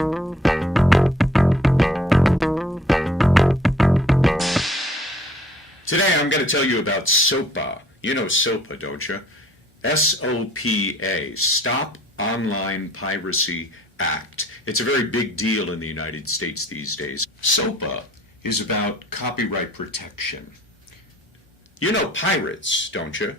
Today I'm going to tell you about SOPA. You know SOPA, don't you? SOPA, Stop Online Piracy Act. It's a very big deal in the United States these days. SOPA is about copyright protection. You know pirates, don't you?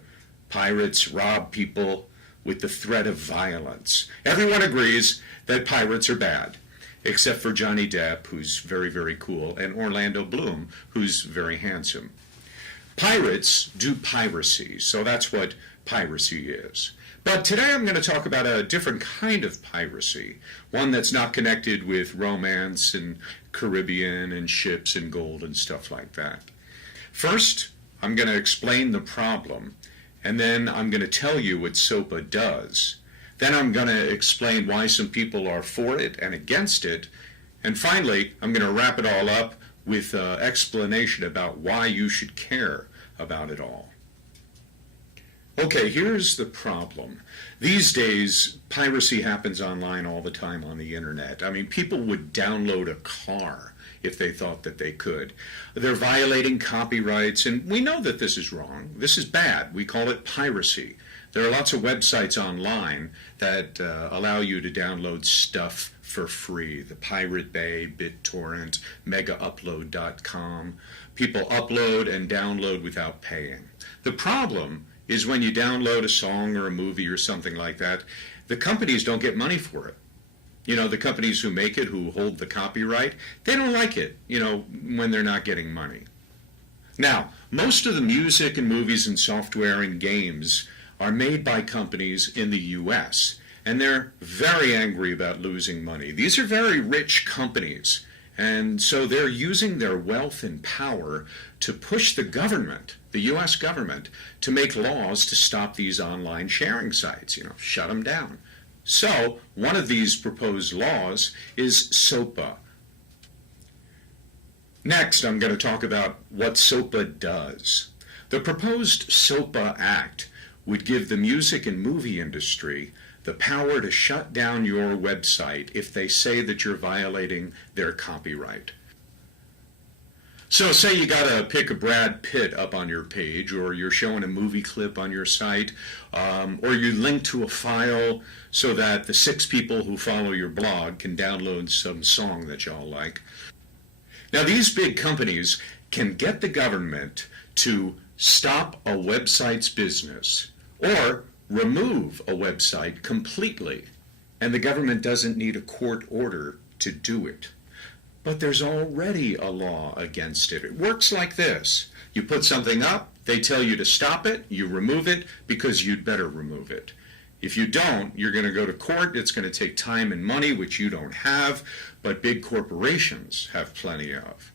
Pirates rob people with the threat of violence. Everyone agrees that pirates are bad, except for Johnny Depp, who's very, very cool, and Orlando Bloom, who's very handsome. Pirates do piracy, so that's what piracy is. But today I'm going to talk about a different kind of piracy, one that's not connected with romance and Caribbean and ships and gold and stuff like that. First, I'm going to explain the problem, and then I'm going to tell you what SOPA does. Then I'm going to explain why some people are for it and against it. And finally, I'm going to wrap it all up with an explanation about why you should care about it all. Okay, here's the problem. These days, piracy happens online all the time on the internet. I mean, people would download a car if they thought that they could. They're violating copyrights, and we know that this is wrong. This is bad. We call it piracy. There are lots of websites online that allow you to download stuff for free. The Pirate Bay, BitTorrent, MegaUpload.com. People upload and download without paying. The problem is when you download a song or a movie or something like that, the companies don't get money for it. You know, the companies who make it, who hold the copyright, they don't like it, when they're not getting money. Now, most of the music and movies and software and games are made by companies in the U.S., and they're very angry about losing money. These are very rich companies, and so they're using their wealth and power to push the government, the U.S. government, to make laws to stop these online sharing sites, shut them down. So, one of these proposed laws is SOPA. Next, I'm going to talk about what SOPA does. The proposed SOPA Act would give the music and movie industry the power to shut down your website if they say that you're violating their copyright. So say you got a pic of Brad Pitt up on your page, or you're showing a movie clip on your site, or you link to a file so that the 6 people who follow your blog can download some song that y'all like. Now these big companies can get the government to stop a website's business or remove a website completely, and the government doesn't need a court order to do it. But there's already a law against it. It works like this. You put something up, they tell you to stop it, you remove it because you'd better remove it. If you don't, you're going to go to court. It's going to take time and money, which you don't have, but big corporations have plenty of.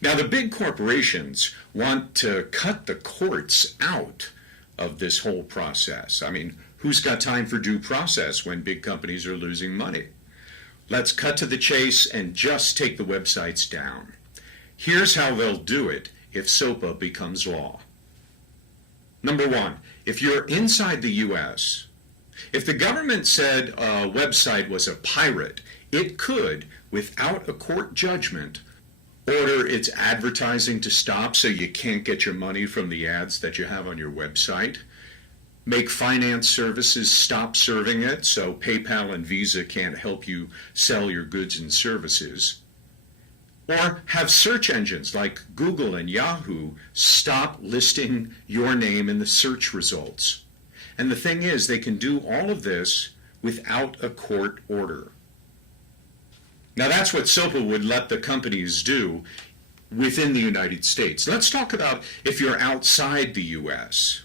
Now, the big corporations want to cut the courts out of this whole process. I mean, who's got time for due process when big companies are losing money? Let's cut to the chase and just take the websites down. Here's how they'll do it if SOPA becomes law. Number 1, if you're inside the U.S., if the government said a website was a pirate, it could, without a court judgment, order its advertising to stop so you can't get your money from the ads that you have on your website, make finance services stop serving it so PayPal and Visa can't help you sell your goods and services, or have search engines like Google and Yahoo stop listing your name in the search results. And the thing is, they can do all of this without a court order. Now that's what SOPA would let the companies do within the United States. Let's talk about if you're outside the U.S.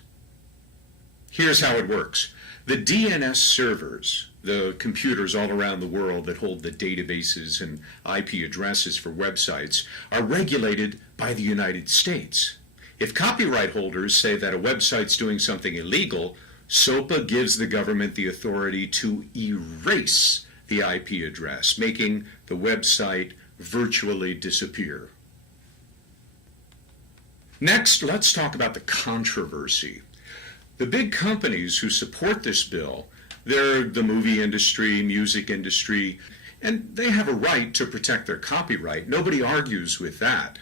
Here's how it works. The DNS servers, the computers all around the world that hold the databases and IP addresses for websites, are regulated by the United States. If copyright holders say that a website's doing something illegal, SOPA gives the government the authority to erase the IP address, making the website virtually disappear. Next, let's talk about the controversy. The big companies who support this bill, They're the movie industry, music industry, and they have a right to protect their copyright. Nobody argues with that.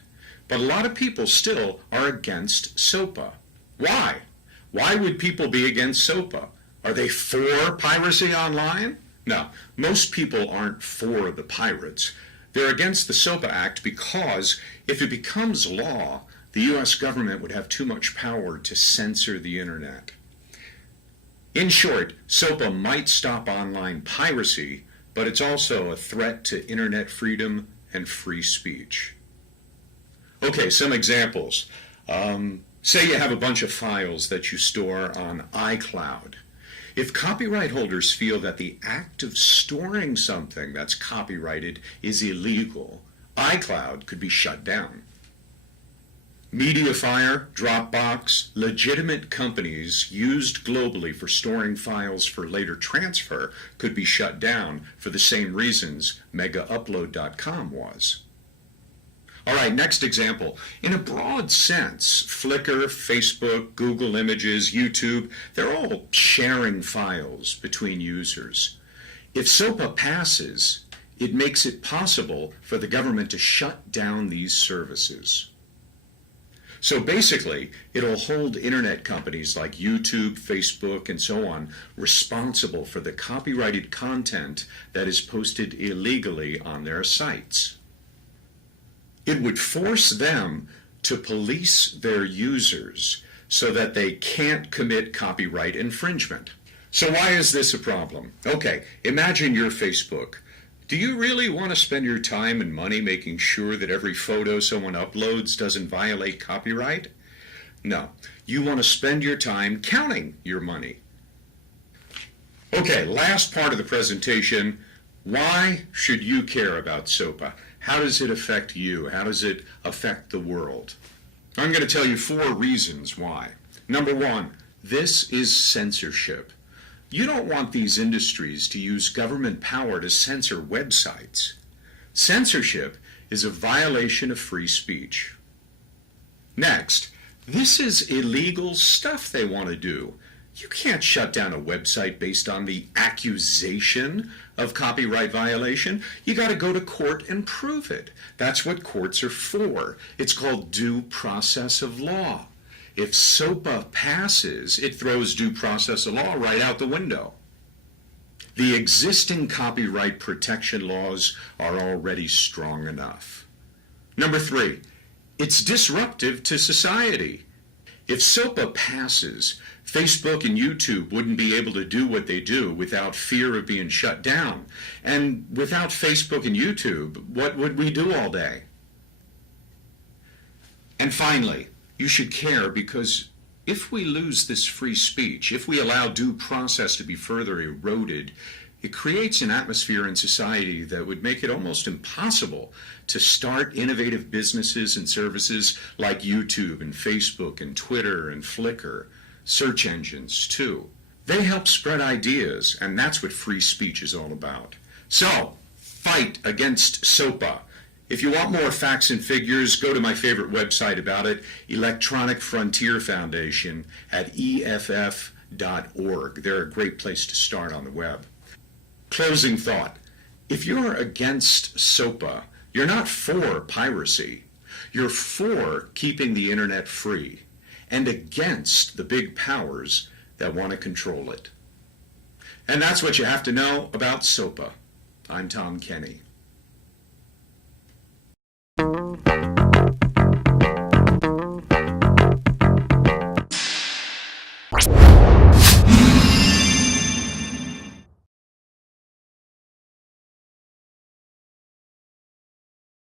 But a lot of people still are against SOPA. Why? Why would people be against SOPA? Are they for piracy online? No, most people aren't for the pirates. They're against the SOPA Act because if it becomes law, the U.S. government would have too much power to censor the internet. In short, SOPA might stop online piracy, but it's also a threat to internet freedom and free speech. Okay, some examples. Say you have a bunch of files that you store on iCloud. If copyright holders feel that the act of storing something that's copyrighted is illegal, iCloud could be shut down. Mediafire, Dropbox, legitimate companies used globally for storing files for later transfer could be shut down for the same reasons megaupload.com was. All right, next example. In a broad sense, Flickr, Facebook, Google Images, YouTube, they're all sharing files between users. If SOPA passes, it makes it possible for the government to shut down these services. So basically, it'll hold internet companies like YouTube, Facebook, and so on responsible for the copyrighted content that is posted illegally on their sites. It would force them to police their users so that they can't commit copyright infringement. So why is this a problem? Okay, imagine you're Facebook. Do you really want to spend your time and money making sure that every photo someone uploads doesn't violate copyright? No, you want to spend your time counting your money. Okay, last part of the presentation. Why should you care about SOPA? How does it affect you? How does it affect the world? I'm going to tell you 4 reasons why. Number 1, this is censorship. You don't want these industries to use government power to censor websites. Censorship is a violation of free speech. Next, this is illegal stuff they want to do. You can't shut down a website based on the accusation of copyright violation. You got to go to court and prove it. That's what courts are for. It's called due process of law. If SOPA passes, it throws due process of law right out the window. The existing copyright protection laws are already strong enough. Number 3, it's disruptive to society. If SOPA passes, Facebook and YouTube wouldn't be able to do what they do without fear of being shut down. And without Facebook and YouTube, what would we do all day? And finally, you should care because if we lose this free speech, if we allow due process to be further eroded, it creates an atmosphere in society that would make it almost impossible to start innovative businesses and services like YouTube and Facebook and Twitter and Flickr, search engines too. They help spread ideas, and that's what free speech is all about. So, fight against SOPA. If you want more facts and figures, go to my favorite website about it, Electronic Frontier Foundation at EFF.org. They're a great place to start on the web. Closing thought. If you're against SOPA, you're not for piracy. You're for keeping the internet free and against the big powers that want to control it. And that's what you have to know about SOPA. I'm Tom Kenny.